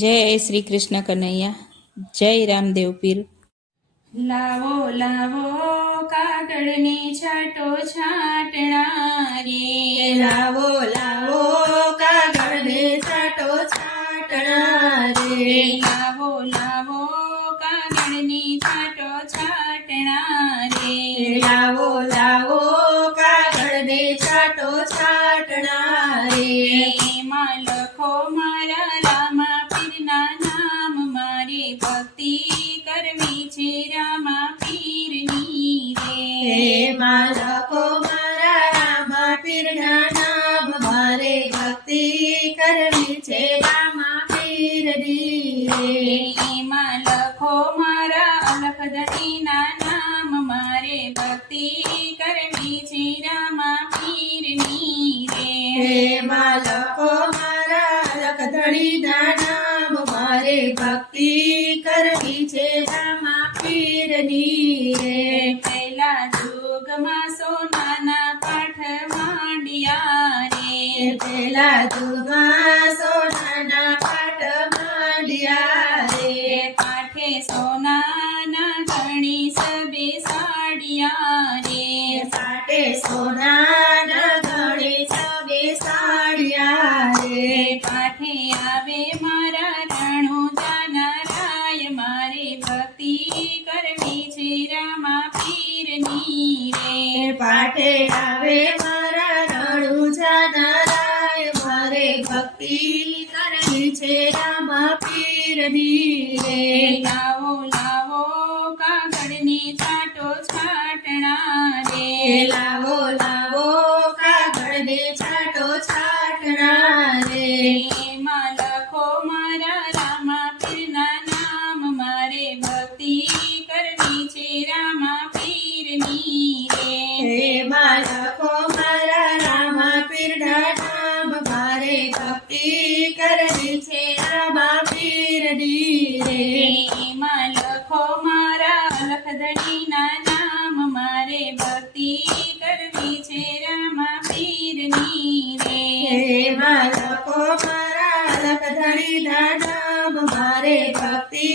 જય શ્રી કૃષ્ણ કનૈયા, જય રામદેવ પીર। લાવો લાવો કાગળની છાંટો છાંટણા રે, લાવો લાવો કાગળને છાંટો છાંટણા રે, લાવો લાવો કાગળની છાંટો છાંટણા રે, લાવો લાવો કાગળને છાંટો છાંટણા રે, એમાં લખો મારા રામા પીરના નામ, મારે ભક્તિ કરવી છે રામા પીરની રે। એમાં લખો મારા રામા પીરના નામ, મારે ભક્તિ કરવી છે રામા પીરની રે, એમાં લખો મારા અલખધણીના નામ, મારે ભક્તિ કરવી છે રામા પીરની રે। એમાં લખો મારા લખધણીના નામ, મારે ભક્તિ કરવી છે રામા પીરની રે, પહેલા યુગમાં સોનાના પાઠ માંડ્યા રે, પેલા દુર્ગા સોનાના પાટ માંડ્યા રે, પાઠે સોનાના ઘણી સબે સાડિયા રે, પાટે સોનાના ઘણી સબે સાડિયા રે, પાઠે આવે મારા રણુજાના રાય, મારે ભક્તિ કરવી છે રામા પીરની રે। પાટે આવે મારા રણુજાના રાય, મારે ભક્તિ કરવી છે રામા પીરની રે, લાવો લાવો કાગળની છાંટો છાંટણા રે, લાવો લાવો કાગળને છાંટો છાંટણા રે, એમાં લખો મારા રામા પીરના નામ, મારે ભક્તિ કરવી છે રામા પીરની રે। એમાં લખો મારા રામા પીરના નામ, મારે ભક્તિ કરવી છે રામા પીરની રે, એમાં લખો મારા લખધણીના નામ, મારે ભક્તિ કરવી છે રામા પીરની રે। એમાં લખો મારા લખધણીના નામ, મારે ભક્તિ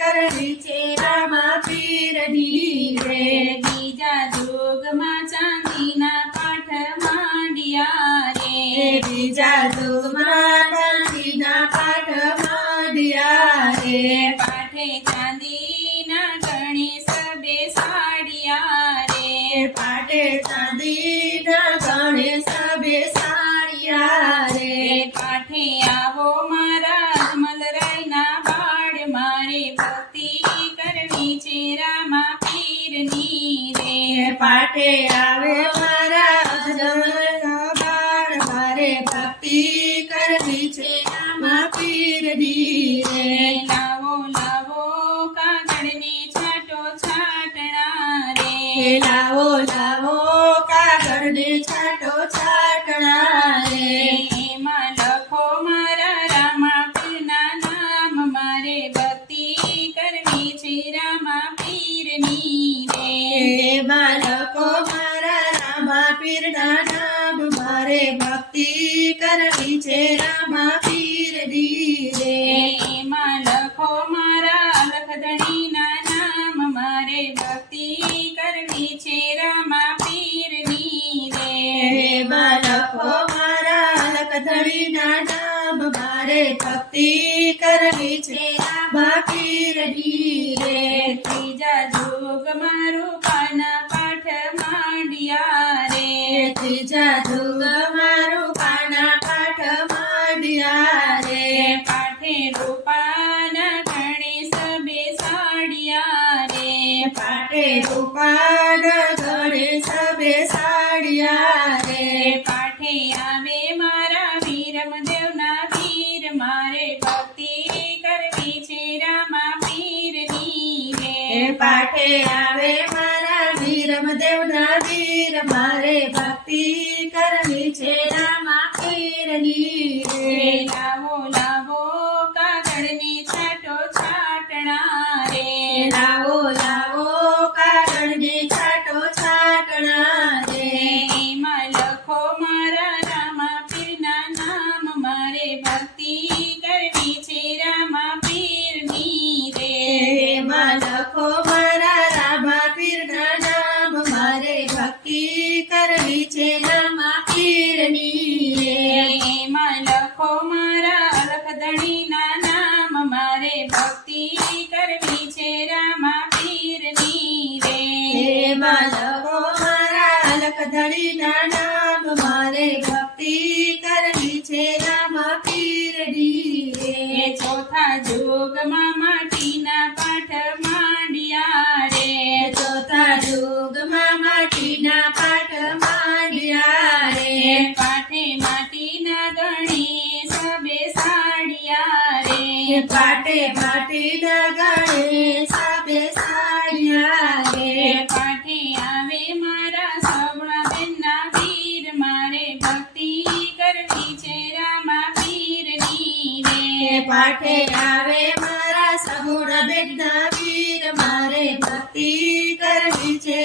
કરવી છે રામા પીરની રે, બીજા યુગમાં ચાંદીના પાઠ માંડ્યા રે, બીજા યુગમાં ચાંદીના પાઠ માંડ્યા રે, પાઠે ચાંદીના ઘણી સબે સાડિયા રે, પાટે ચાંદીના ગણે સબે સાડિયા રે, પાઠે આવો મારા અજમલરાયના બાળ, મારે ભક્તિ કરવી છે રામા પીરની રે। પાટે આવે મારા અજમલના બાળ, મારે ભક્તિ કરવી છે રામા પીરની રે, લાવો લાવો કાગળની છાંટો છાંટણા રે, લાવો લાવો કાગળને છાંટો છાંટણા રે, એમાં લખો મારા રામા પીરના નામ, મારે ભક્તિ કરવી છે રામા પીરની રે। એમાં લખો મારા રામા પીરના નામ, મારે ભક્તિ કરવી છે રામા પીરની રે, એમાં લખો મારા અલખધણીના નામ, મારે ભક્તિ કરવી છે રામા પીરની રે। એમાં લખો મારા લખધણીના નામ, મારે ભક્તિ કરવી છે રામા પીરની રે, ત્રીજા યુગમાં રૂપાના પાઠ માંડ્યા રે, ત્રીજા યુગમાં રૂપાના પાઠ માંડ્યા રે, પાઠે રૂપાના ઘણી સબે સાડિયા રે, પાટે રૂપાના ગણે સબે સાડિયા રે, પાઠે આવે મારા વીરમદેવના વીર, મારે ભક્તિ કરવી છે રામા પીરની રે। પાઠે આવે મારા વીરમદેવના વીર, મારે ભક્તિ કરવી છે રામા પીરની રે, લાવો લાવો કાગળની છાંટો છાંટણા રે, લાવો લાવો કાગળને છાંટો છાંટણા રે, એમાં લખો મારા રામા પીરના નામ, મારે ભક્તિ કરવી છે રામા ધણીના નામ મારે ભક્તિ કરવી છે રામ પીરની એ રે ચોથા જોગમાં માટીના પાઠ માંડ્યા રે ચોથા યુગમાં માટીના પાઠ માંડ્યા એ રે પાઠે માટીના ગણેશ બેસાડ્યા રે પાટે માટીના ગણેશ બેસાડ્યા એ રે પાઠે આવે મારા સગુણા બેનના વીર મારે ભક્તિ કરવી છે રામા પીરની રે પાઠે આવે મારા સગુણ બેનના વીર મારે ભક્તિ કરવી છે